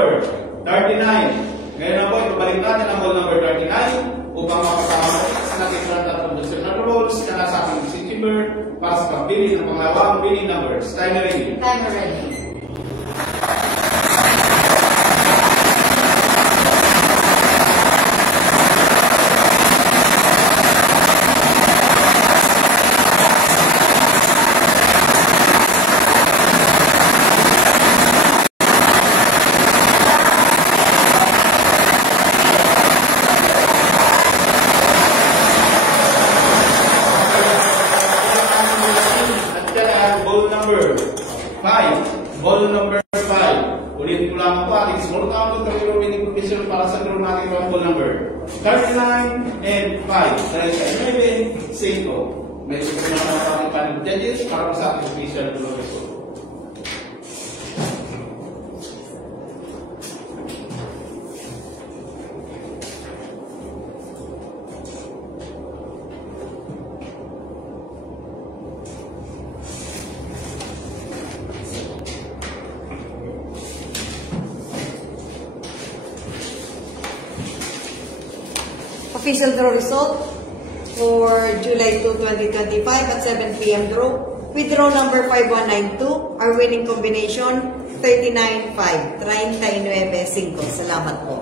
number 39. Ngayon po, ibabalik natin ang whole number 39 upang makasama sa natin ang tatlong decimal rules na nasa ating September para sa pagbili ng pangalawang winning numbers. Timer ready. Timer ready. Ball number 5. Ulitin ko lang po ating small count ng winning provision para sa group natin ng ball number 39 and 5. Dahil sa 11, 5. May susunod na ating panel judges para sa ating official result. Official draw result for July 2, 2025 at 7 p.m. draw. With draw number 5192, our winning combination 39-5, 39-5. Salamat po.